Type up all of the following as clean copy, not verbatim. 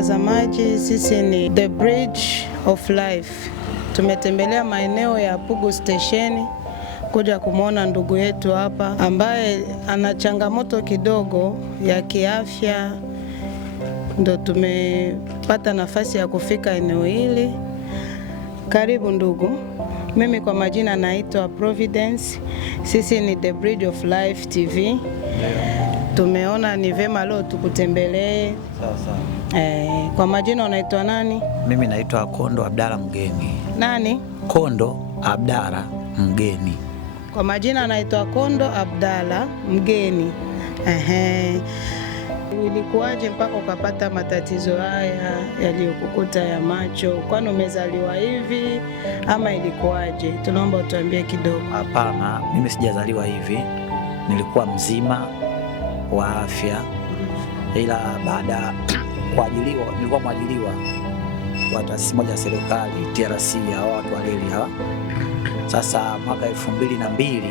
mtazamaji, sisi ni The Bridge of Life. Tumetembelea maeneo ya Pugu Station kuja kumwona ndugu yetu hapa ambaye ana changamoto kidogo ya kiafya. Ndo tumepata nafasi ya kufika eneo hili. Karibu ndugu. Mimi kwa majina naitwa Providence. Sisi ni The Bridge of Life TV. Tumeona ni vema leo tukutembelee. Sawa. Kwa majina unaitwa nani? Mimi naitwa Kondo Abdalla Mgeni. Nani? Kondo Abdalla Mgeni. Kwa majina anaitwa Kondo Abdalla Mgeni. Ilikuwaje mpaka ukapata matatizo haya yaliyokukuta ya macho? Kwani umezaliwa hivi ama ilikuwaje? Tunaomba utuambie kidogo. Hapana, mimi sijazaliwa hivi. Nilikuwa mzima wa afya, ila baada kuajiliwa, nilikuwa mwajiliwa wa taasisi moja ya serikali TRC, hao watu wa reli hawa. Sasa mwaka 2002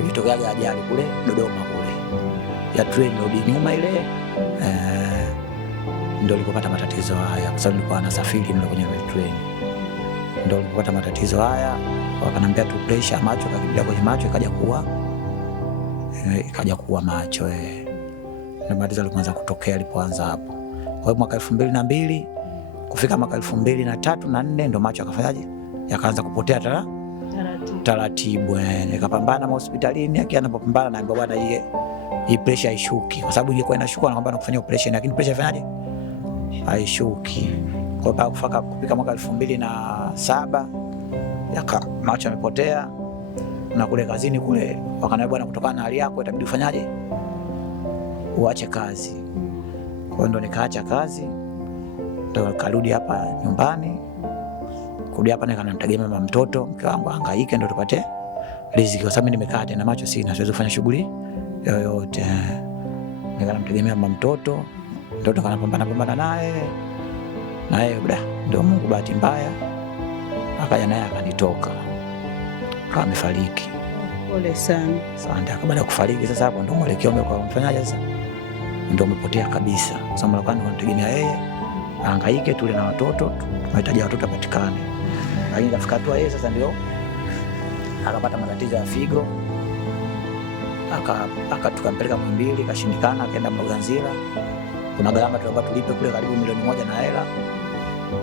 ilitokea ajali kule Dodoma kule ya treni rudi nyuma ile, ndio nilipopata matatizo haya, kwa sababu nilikuwa nasafiri mle kwenye treni. Ndio nilipopata matatizo haya, wakaniambia tu pressure macho, kakimbia kwenye macho ikaja kuwa macho. Ndio matatizo yalianza kutokea alipoanza hapo. Kwa hiyo mwaka 2002 kufika mwaka 2003 na 4 ndio macho akafanyaje, yakaanza kupotea taratibu. Nikapambana hospitalini, anapopambana naambiwa bwana, hii pressure haishuki, kwa sababu ingekuwa inashuka naomba nakufanyia operation, lakini pressure ifanyaje, haishuki. Kwa hiyo kufika mwaka 2007 macho yamepotea, na kule kazini kule wakaniambia bwana, kutokana na hali yako itabidi ufanyaje, uache kazi. Kwa hiyo ndo nikaacha kazi, ndo karudi hapa nyumbani. Kurudi hapa nikanamtegemea mama mtoto, mke wangu hangaike ndo tupate riziki, kwa sababu nimekaa tena macho sina, siwezi kufanya shughuli yoyote. Nikanamtegemea mama mtoto, mtoto kanapambana naye ndio Mungu bahati mbaya akaja naye akanitoka, kama amefariki. Pole sana. Asante. Baada ya kufariki sasa, hapo ndo mwelekeo umekuwa mfanyaje sasa, ndio umepotea kabisa. Sababu la kwanza tunategemea yeye hangaike tule na watoto, tunahitaji watoto patikane, lakini kafika tu yeye sasa ndio akapata matatizo ya figo, tukampeleka Muhimbili, kashindikana, akaenda Mloganzila. Kuna gharama tulikuwa tulipe kule karibu milioni 1 na hela,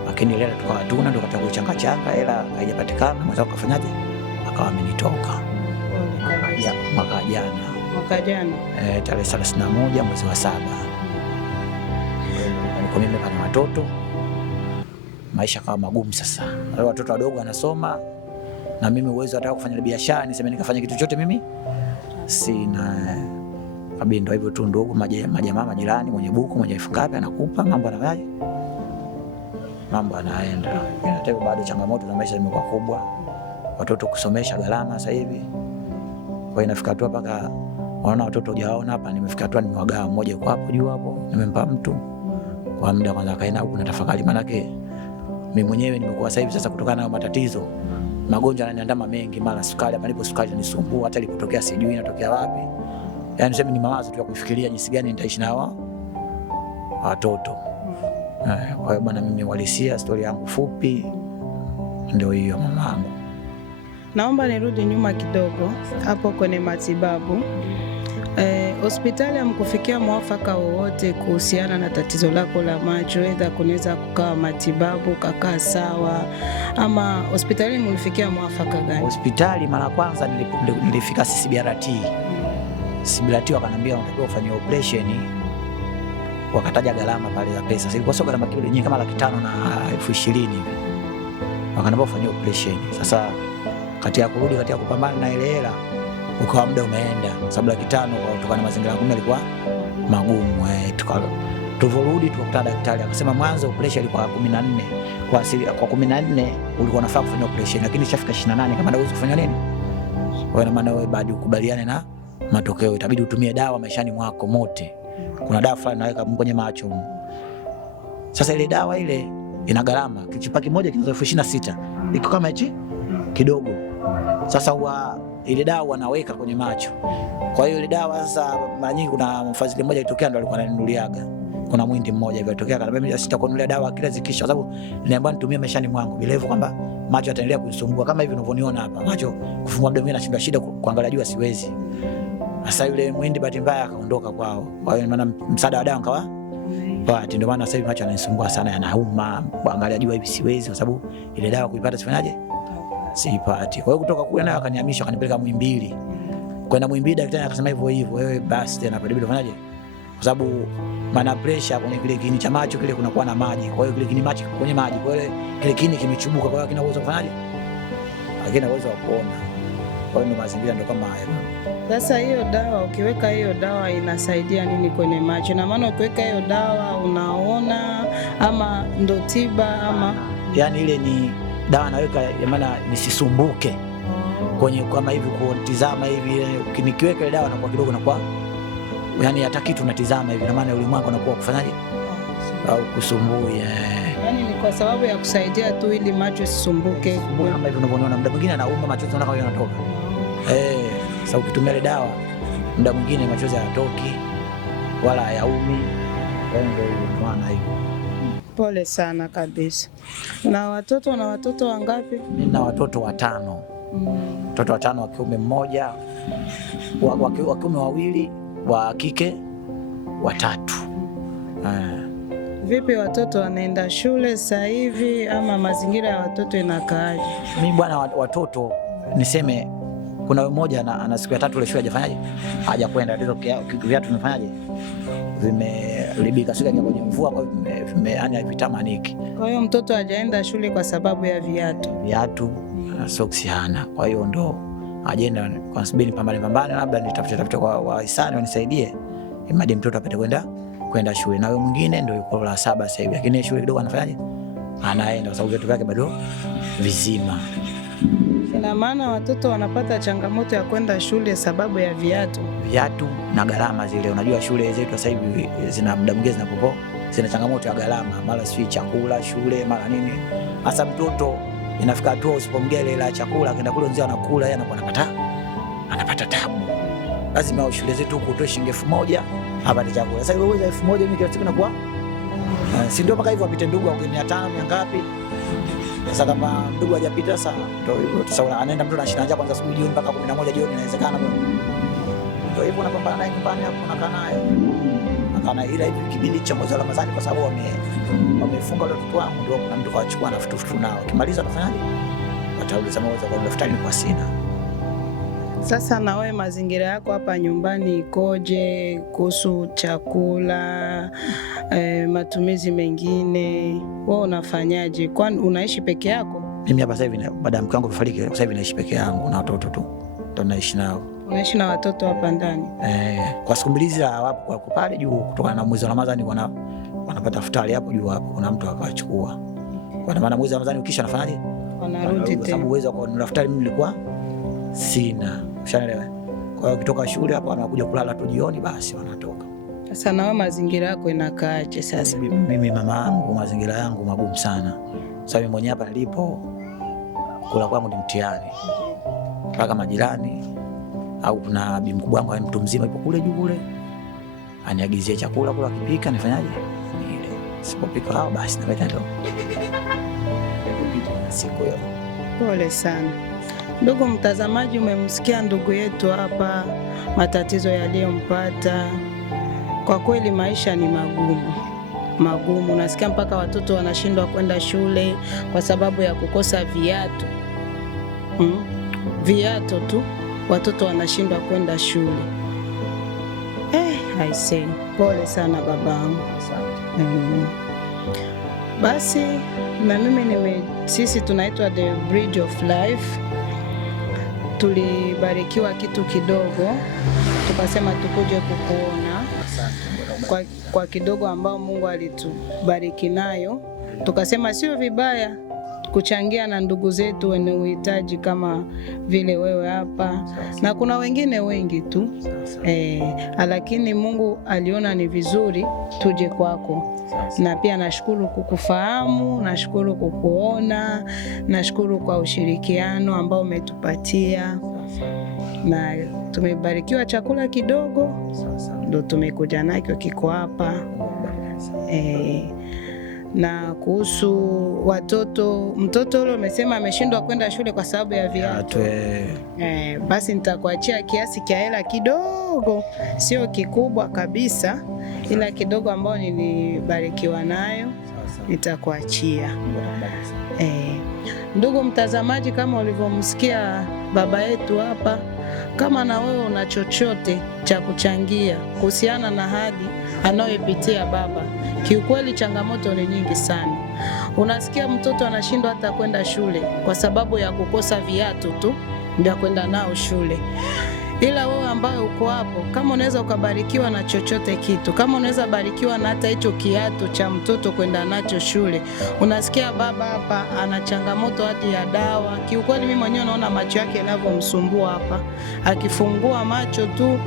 lakini hela tukawa hatuna, ndio katakuwa changa hela haijapatikana. Mwanzo kafanyaje, akawa amenitoka mwaka jana tarehe 31 mwezi wa 7. Niko mimi pana watoto, maisha kawa magumu sasa. Wale watoto wadogo wanasoma, na mimi uwezo hata kufanya biashara niseme nikafanya kitu chote mimi sina. Kabisa ndio hivyo tu, ndugu majamaa majirani, mwenye buku mwenye elfu ngapi anakupa, mambo anaenda. Hata bado changamoto za maisha zimekuwa kubwa, watoto kusomesha gharama sasa hivi. Kwa inafika tu mpaka wanaona watoto hujaona hapa, nimefika tu nimewagawa, mmoja yuko hapo juu hapo, nimempa mtu kwa muda kwanza kaenda huko na tafakari, manake mimi mwenyewe nimekuwa sasa hivi sasa, kutokana na matatizo magonjwa yananiandama mengi, mara sukari, hapa nipo sukari inanisumbua, hata ilipotokea sijui inatokea wapi. Yaani sema ni mawazo tu ya kufikiria jinsi gani nitaishi na watoto. Kwa hiyo bwana, mimi walisia story yangu fupi ndio hiyo mamangu. Naomba nirudi nyuma kidogo hapo kwenye matibabu. Hospitali hamkufikia mwafaka wowote kuhusiana na tatizo lako la macho, aidha kunaweza kukaa matibabu kakaa sawa, ama hospitali mlifikia mwafaka gani? Hospitali mara kwanza nilifika CCBRT. CCBRT wakanambia unatakiwa ufanye operation, wakataja gharama pale za pesa. Ilikuwa sio gharama kidogo, nyingi kama 5,000 na 20,000 hivi. Wakanambia ufanye operation. Sasa kati ya kurudi, kati ya kupambana na ile hela, ukawa muda umeenda, sababu 5,000 kutokana na mazingira yangu yalikuwa magumu. Tulivorudi tukakutana daktari akasema mwanzo operation ilikuwa 14, kwa 14 ulikuwa unafaa kufanya operation, lakini ishafika 28 kama ndio kufanya nini. Kwa hiyo maana wewe bado ukubaliane na matokeo, itabidi utumie dawa maishani mwako mote. Kuna dawa fulani naweka kwenye macho. Sasa ile dawa ile ina gharama, kichupa kimoja kinauzwa 26,000, iko kama hichi kidogo. Sasa ile dawa wanaweka kwenye macho. Kwa hiyo ile dawa sasa mara nyingi kuna mfadhili mmoja kitokea ndo alikuwa ananinunuliaga. kuna mwindi mmoja hivi atokea akaniambia mimi sitakununulia dawa kila zikisha, kwa sababu niliambiwa nitumie maishani mwangu bila hivyo kwamba macho yataendelea kunisumbua kama hivi unavyoniona hapa, macho kufungua muda mwingine na shida kuangalia jua siwezi. Sasa yule mwindi bahati mbaya akaondoka kwao, kwa hiyo maana msaada wa dawa nikawa pati, ndio maana sasa hivi macho yananisumbua sana, yanauma, kuangalia jua hivi siwezi, kwa sababu ile dawa kuipata sifanyaje, siipati. Kwa hiyo kutoka kule nayo akanihamisha akanipeleka Muhimbili. Kwenda Muhimbili daktari akasema hivyo hivyo, wewe basi tena pale ufanyaje, kwa sababu maana pressure kwenye kile kiini cha macho kile kunakuwa na maji, kwa hiyo kile kiini macho kwenye maji, kwa hiyo kile kiini kimechubuka, kwa hiyo kina uwezo kufanyaje, hakina uwezo wa kuona. Kwa hiyo mazingira ndio kama hayo. Sasa hiyo dawa ukiweka hiyo dawa inasaidia nini kwenye macho? Na maana ukiweka hiyo dawa unaona ama ndo tiba ama yani ile ni dawa naweka maana nisisumbuke kwenye kama hivi kutizama hivi, nikiweka ile dawa na kwa kidogo na kwa yani hata kitu natizama hivi, na maana ulimwengu unakuwa kufanyaje au kusumbua. Yani ni kwa sababu ya kusaidia tu ili macho sisumbuke kama hivi unavyoona, muda mwingine anauma machozi unaona kama yanatoka. Sasa ukitumia ile dawa muda mwingine machozi hayatoki wala hayaumi, ndio maana hiyo. Pole sana kabisa. Na watoto wangapi? Nina watoto 5. Watoto 5, wa kiume mmoja, wa kiume 2, wa kike 3. Vipi watoto wanaenda shule sasa hivi ama mazingira ya watoto inakaaje? Mimi bwana, watoto niseme kuna mmoja ana siku ya 3 ile shule hajafanyaje, hajakwenda, ndio viatu vimefanyaje, vimelibika siku ya kwenye mvua, kwa hiyo yani vitamaniki. Kwa hiyo mtoto hajaenda shule kwa sababu ya viatu socks hana, kwa hiyo ndo ajenda kwa sababu pambane, labda nitafute kwa wahisani wanisaidie imadi mtoto apate kwenda shule. Na wewe mwingine ndio yuko la 7 sasa hivi, lakini shule kidogo anafanyaje, anaenda kwa sababu viatu vyake bado vizima. Ina maana watoto wanapata changamoto ya kwenda shule sababu ya viatu na gharama zile. Unajua shule zetu sasa hivi zina muda mwingine zina changamoto ya gharama, mara si chakula shule mara nini. Hasa mtoto inafika hatua usipomgea ile la chakula akaenda kule nzio anakula, yeye anakuwa anapata tabu. Lazima shule zetu huko utoe shilingi 1000 apate chakula. Sasa ile uwezo 1000 mimi kila siku nakuwa si ndio mpaka hivyo apite ndugu au 500 ngapi. Sasa kama ndugu hajapita sasa ndio hivyo. Sasa anaenda mtu anashinda kwanza asubuhi jioni mpaka 11 jioni, inawezekana bwana. Ndio hivyo unapambana naye nyumbani hapo, unakaa naye. Akana ila hivi kipindi cha mwezi wa Ramadhani, kwa sababu wamefunga wale watoto wangu, ndio kuna mtu kawachukua na futufutu nao. Kimaliza atafanyaje? Watauliza maweza kwa daftari kwa sina. Sasa na wewe mazingira yako hapa nyumbani ikoje kuhusu chakula, matumizi mengine? Wewe unafanyaje? Kwani unaishi peke yako? Mimi hapa sasa hivi baada ya mke wangu kufariki, sasa hivi naishi peke yangu na watoto tu. Ndio naishi nao. Unaishi na watoto hapa ndani? Kwa siku mbili hizi hawapo kwa pale juu, kutokana na mwezi wa Ramadhani wanapata futari hapo juu hapo. Kuna mtu akachukua. Kwa maana mwezi wa Ramadhani ukisha nafanyaje? Wanarudi tena. Sababu uwezo wa kununua futari mimi nilikuwa sina. Ushaelewa? Kwa hiyo ukitoka shule hapo wanakuja kulala tu jioni, basi wanatoka. Sasa na wewe mazingira yako inakaaje sasa? Mimi mama yangu mazingira yangu magumu sana. Sasa mimi mwenyewe hapa nilipo kula kwangu ni mtihani. Mpaka majirani au kuna bibi mkubwa wangu mtu mzima yupo kule juu kule, aniagizie chakula kula, kipika nifanyaje? Ile sipopika hao basi na ndio siku hiyo. Pole sana. Ndugu mtazamaji, umemsikia ndugu yetu hapa matatizo yaliyompata. Kwa kweli maisha ni magumu. Nasikia mpaka watoto wanashindwa kwenda shule kwa sababu ya kukosa viatu. Viatu tu watoto wanashindwa kwenda shule. I say pole sana babangu. Basi na mimi sisi tunaitwa The Bridge of Life. Tulibarikiwa kitu kidogo, tukasema tukuje kukuona kwa kidogo ambao Mungu alitubariki nayo. Tukasema sio vibaya kuchangia na ndugu zetu wenye uhitaji kama vile wewe hapa, na kuna wengine wengi tu lakini Mungu aliona ni vizuri tuje kwako. Na pia nashukuru kukufahamu, nashukuru kukuona, nashukuru kwa ushirikiano ambao umetupatia, na tumebarikiwa chakula kidogo ndo tumekuja nacho kiko hapa. Na kuhusu watoto, mtoto ule umesema ameshindwa kwenda shule kwa sababu ya viatu. Basi nitakuachia kiasi cha hela kidogo, sio kikubwa kabisa, ila kidogo ambao nilibarikiwa nayo nitakuachia. Ndugu mtazamaji, kama ulivyomsikia baba yetu hapa, kama na wewe una chochote cha kuchangia kuhusiana na hali anayopitia baba, kiukweli changamoto ni nyingi sana. Unasikia mtoto anashindwa hata kwenda shule kwa sababu ya kukosa viatu tu vya kwenda nao shule. Ila wewe ambaye uko hapo, kama unaweza ukabarikiwa na chochote kitu, kama unaweza barikiwa na hata hicho kiatu cha mtoto kwenda nacho shule. Unasikia baba hapa ana changamoto hadi ya dawa. Kiukweli mimi mwenyewe naona macho yake yanavyomsumbua hapa. Akifungua macho tu,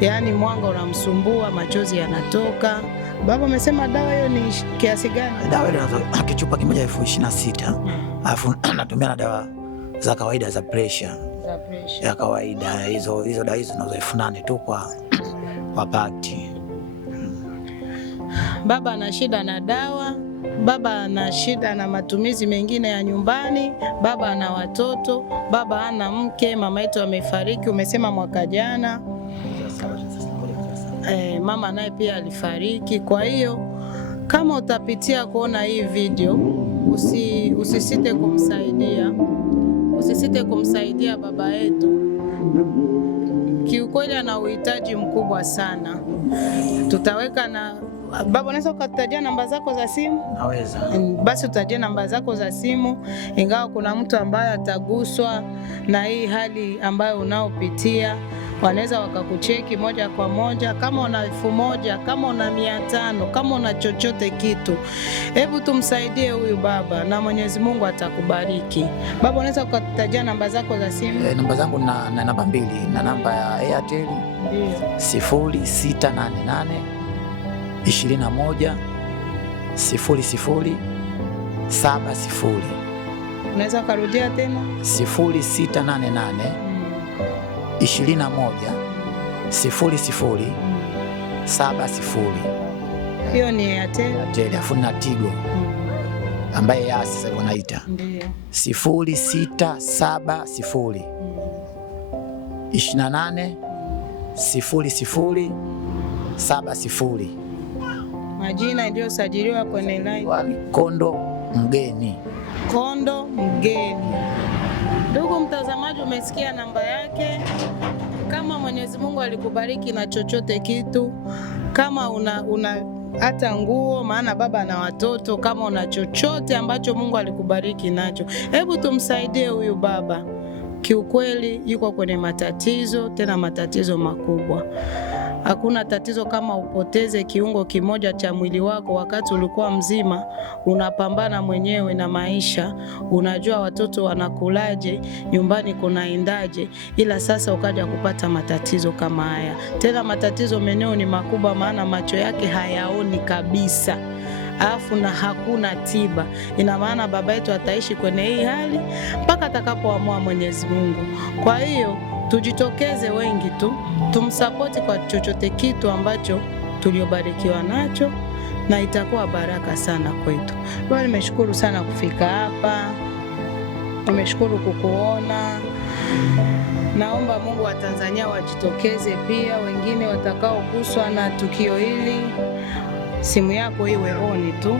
yaani mwanga unamsumbua, machozi yanatoka. Baba umesema dawa hiyo ni kiasi gani? Dawa ile kichupa kimoja 26,000. Alafu natumia na dawa za kawaida za pressure. Ya kawaida hizo dawa hizo nazo 8,000 tu kwa pakti. Baba ana shida na dawa, baba ana shida na matumizi mengine ya nyumbani, baba ana watoto, baba ana mke, mama yetu amefariki umesema mwaka jana. Mama naye pia alifariki. Kwa hiyo kama utapitia kuona hii video, usisite kumsaidia. Usisite kumsaidia baba yetu. Kiukweli ana uhitaji mkubwa sana. Tutaweka na baba, unaweza kutajia namba zako za simu? Naweza. Basi utajie namba zako za simu, ingawa kuna mtu ambaye ataguswa na hii hali ambayo unaopitia, wanaweza wakakucheki moja kwa moja. Kama una 1,000, kama una 500, kama una chochote kitu, hebu tumsaidie huyu baba na Mwenyezi Mungu atakubariki. Baba, unaweza kutajia namba zako za simu? Namba zangu na namba 2 na namba ya Airtel. Ndio. 0688 21 00 70. Unaweza kurudia tena? 0688 21 00 70. Hiyo ni Airtel. Afu na Tigo ambaye ya sasa wanaita 0670 28 00 70. Majina ndio sajiliwa kwenye line. Kondo Mgeni. Kondo Mgeni. Ndugu mtazamaji, umesikia namba yake. Kama Mwenyezi Mungu alikubariki na chochote kitu, kama una hata nguo, maana baba na watoto, kama una chochote ambacho Mungu alikubariki nacho, hebu tumsaidie huyu baba. Kiukweli yuko kwenye matatizo, tena matatizo makubwa. Hakuna tatizo kama upoteze kiungo kimoja cha mwili wako wakati ulikuwa mzima, unapambana mwenyewe na maisha, unajua watoto wanakulaje, nyumbani kunaendaje, ila sasa ukaja kupata matatizo kama haya. Tena matatizo meneo ni makubwa, maana macho yake hayaoni kabisa, alafu na hakuna tiba. Ina maana baba yetu ataishi kwenye hii hali mpaka atakapoamua Mwenyezi Mungu. Kwa hiyo tujitokeze wengi tu, tumsapoti kwa chochote kitu ambacho tuliobarikiwa nacho, na itakuwa baraka sana kwetu. Bwana, nimeshukuru sana kufika hapa, nimeshukuru kukuona. Naomba Mungu wa Tanzania wajitokeze pia, wengine watakaoguswa na tukio hili. Simu yako iwe oni tu.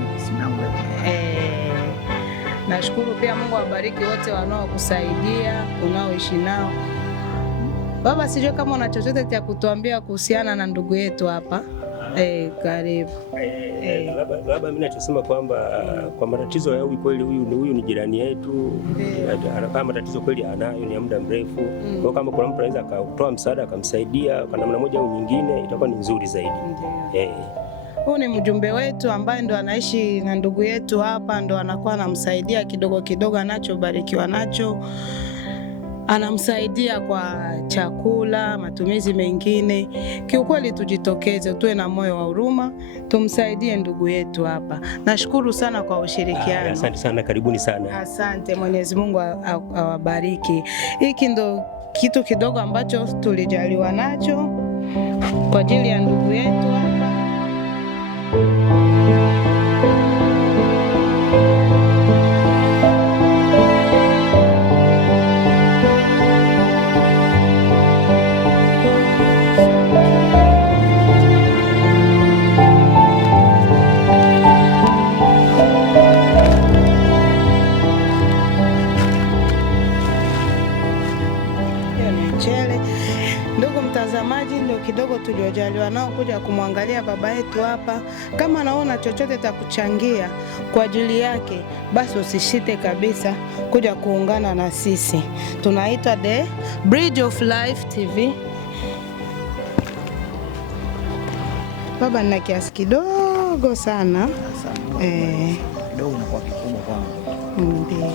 Nashukuru pia, Mungu awabariki wote wanaokusaidia, unaoishi nao. Baba, sijui kama una chochote cha kutuambia kuhusiana na ndugu yetu hapa. Karibu. Labda mimi nachosema kwamba kwa matatizo ya kweli, huyu ni jirani yetu. Kama matatizo kweli anayo ni ya muda mrefu. Kwa kama kuna mtu anaweza akatoa msaada akamsaidia kwa namna moja au nyingine, itakuwa ni nzuri zaidi. Huyu ni mjumbe wetu ambaye ndo anaishi na ndugu yetu hapa, ndo anakuwa anamsaidia kidogo kidogo anachobarikiwa nacho. Anamsaidia kwa chakula, matumizi mengine. Kiukweli tujitokeze, tuwe na moyo wa huruma, tumsaidie ndugu yetu hapa. Nashukuru sana kwa ushirikiano. Asante sana, karibuni sana. Asante, Mwenyezi Mungu awabariki. Hiki ndo kitu kidogo ambacho tulijaliwa nacho kwa ajili ya ndugu yetu hapa. kidogo tuliojaliwa nao kuja kumwangalia baba yetu hapa. Kama naona chochote cha kuchangia kwa ajili yake, basi usishite kabisa kuja kuungana na sisi. Tunaitwa The Bridge of Life TV. Baba, nina kiasi kidogo sana. Kidogo inakuwa kikubwa kwangu. Ndio.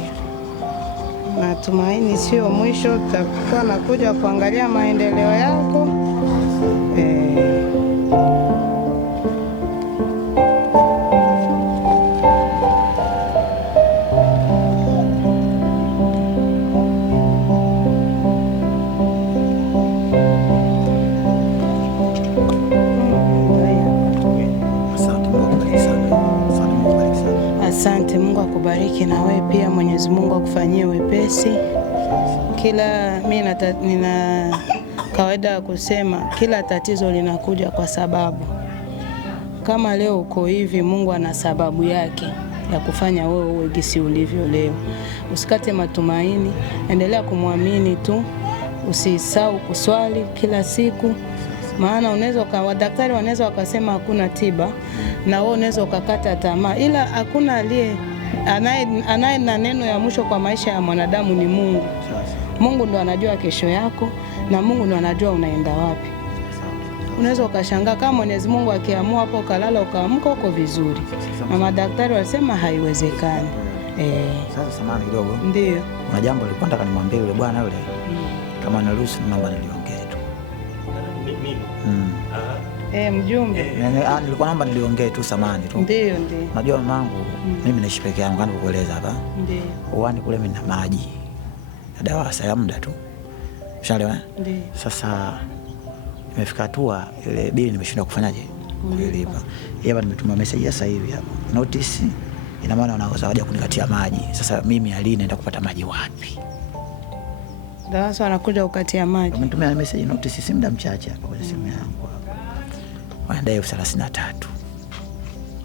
Natumaini sio mwisho, tutakuwa nakuja kuangalia maendeleo yako. Asante, Mungu akubariki na wewe pia, Mwenyezi Mungu akufanyie wepesi. Nina kawaida ya kusema kila tatizo linakuja kwa sababu. Kama leo uko hivi, Mungu ana sababu yake ya kufanya wewe uwe gisi ulivyo leo. Usikate matumaini, endelea kumwamini tu. Usisahau kuswali kila siku, maana wadaktari wanaweza wakasema hakuna tiba na wewe unaweza ukakata tamaa, ila hakuna anaye na neno ya mwisho kwa maisha ya mwanadamu ni Mungu. Mungu ndo anajua kesho yako na Mungu ndo anajua unaenda wapi. Unaweza ukashangaa kama Mwenyezi Mungu akiamua hapo ukalala ukaamka uko vizuri, na madaktari wasema haiwezekani. Sasa samahani kidogo. Ndio. Kuna jambo nilikuwa nataka nimwambie yule bwana yule. Kama naruhusu naomba niliongee tu. Mjumbe. Nilikuwa naomba niliongee tu, samahani tu. Ndio. Unajua mamangu, mimi naishi peke yangu kama nilivyokueleza hapa. Ndio. Uwani kule mimi na maji. Na dawa ya muda tu. Ushaelewa? Ndio. Sasa imefika hatua ile bili nimeshindwa kufanyaje? Kulipa. Yeye nimetuma message sasa hivi hapa. Notice ina maana wanaweza waje kunikatia maji. Sasa mimi alini naenda kupata maji wapi? Sasa wanakuja kukatia maji. Nimetumia message notice si muda mchache hapa kwenye simu yangu. Wanadai 33.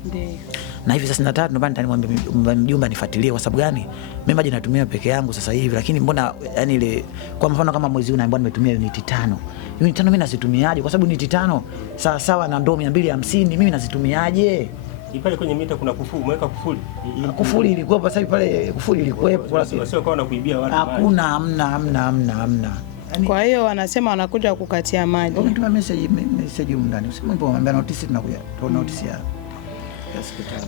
Ndio. Na hivi 33 ndio bado nitamwambia mjumbe nifuatilie. Kwa sababu gani? Mimi maji natumia peke yangu sasa hivi, lakini mbona yani ile kwa mfano kama mwezi huu naambiwa nimetumia uniti 5. Uniti 5 mimi nazitumiaje? Kwa sababu uniti 5 sawa na ndoo 250, mimi nazitumiaje? Pale kwenye mita kuna kufuli, umeweka kufuli. Kufuli ilikuwa sasa hivi pale, kufuli ilikuwepo. Sio kwa na kuibia watu. Hakuna, hamna. Kwa hiyo wanasema wanakuja kukatia maji. Unatuma message ndani. Usimwambie mwambie notice tunakuja. Tu notice ya.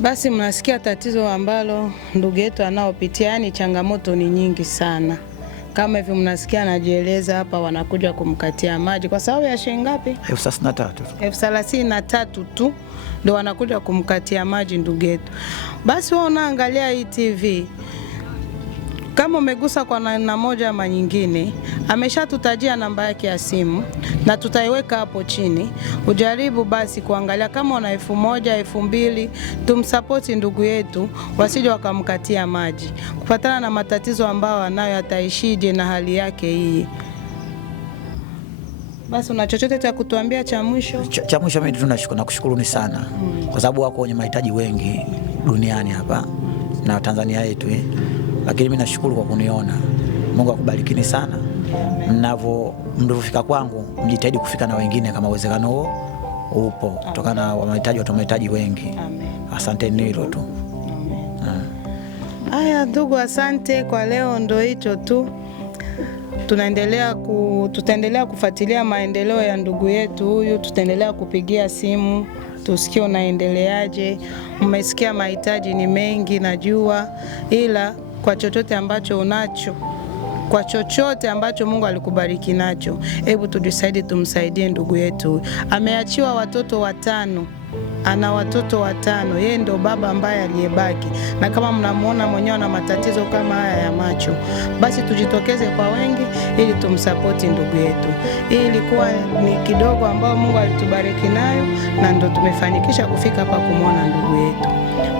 Basi mnasikia tatizo ambalo ndugu yetu anaopitia, yani changamoto ni nyingi sana. Kama hivi mnasikia anajieleza hapa, wanakuja kumkatia maji kwa sababu ya shilingi ngapi? 33 tu. 33 tu ndio wanakuja kumkatia maji ndugu yetu. Basi wewe unaangalia hii TV, kama umegusa kwa namna moja ama nyingine, ameshatutajia namba yake ya simu na tutaiweka hapo chini. Ujaribu basi kuangalia kama una 1000, 2000, tumsapoti ndugu yetu wasije wakamkatia maji. Kufuatana na matatizo ambayo anayo, ataishije na hali yake hii. Basi una chochote cha kutuambia cha mwisho? Cha mwisho mimi tunashukuru na kushukuruni sana. Kwa sababu wako wenye mahitaji wengi duniani hapa na Tanzania yetu Lakini mimi nashukuru kwa kuniona. Mungu akubarikini sana. Mnavyofika kwangu, mjitahidi kufika na wengine kama uwezekano huo upo, kutokana na watu mahitaji wengi. Asanteni hilo tu. Haya ndugu, asante kwa leo, ndo hicho tu. Tutaendelea kufuatilia maendeleo ya ndugu yetu huyu, tutaendelea kupigia simu tusikie unaendeleaje. Mmesikia mahitaji ni mengi najua, ila kwa chochote ambacho unacho, kwa chochote ambacho Mungu alikubariki nacho, hebu tujisaidie tumsaidie ndugu yetu. Ameachiwa watoto 5. Ana watoto 5. Yeye ndo baba ambaye aliyebaki. Na kama mnamuona mwenyewe na matatizo kama haya ya macho, basi tujitokeze kwa wengi ili tumsapoti ndugu yetu. Hii ilikuwa ni kidogo ambao Mungu alitubariki nayo, na ndo tumefanikisha kufika hapa kumwona ndugu yetu.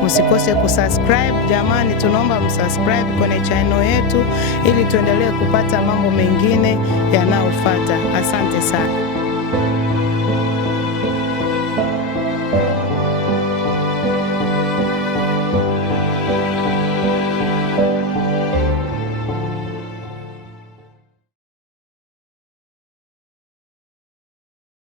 Msikose kusubscribe jamani, tunaomba msubscribe kwenye channel yetu ili tuendelee kupata mambo mengine yanayofuata. Asante sana.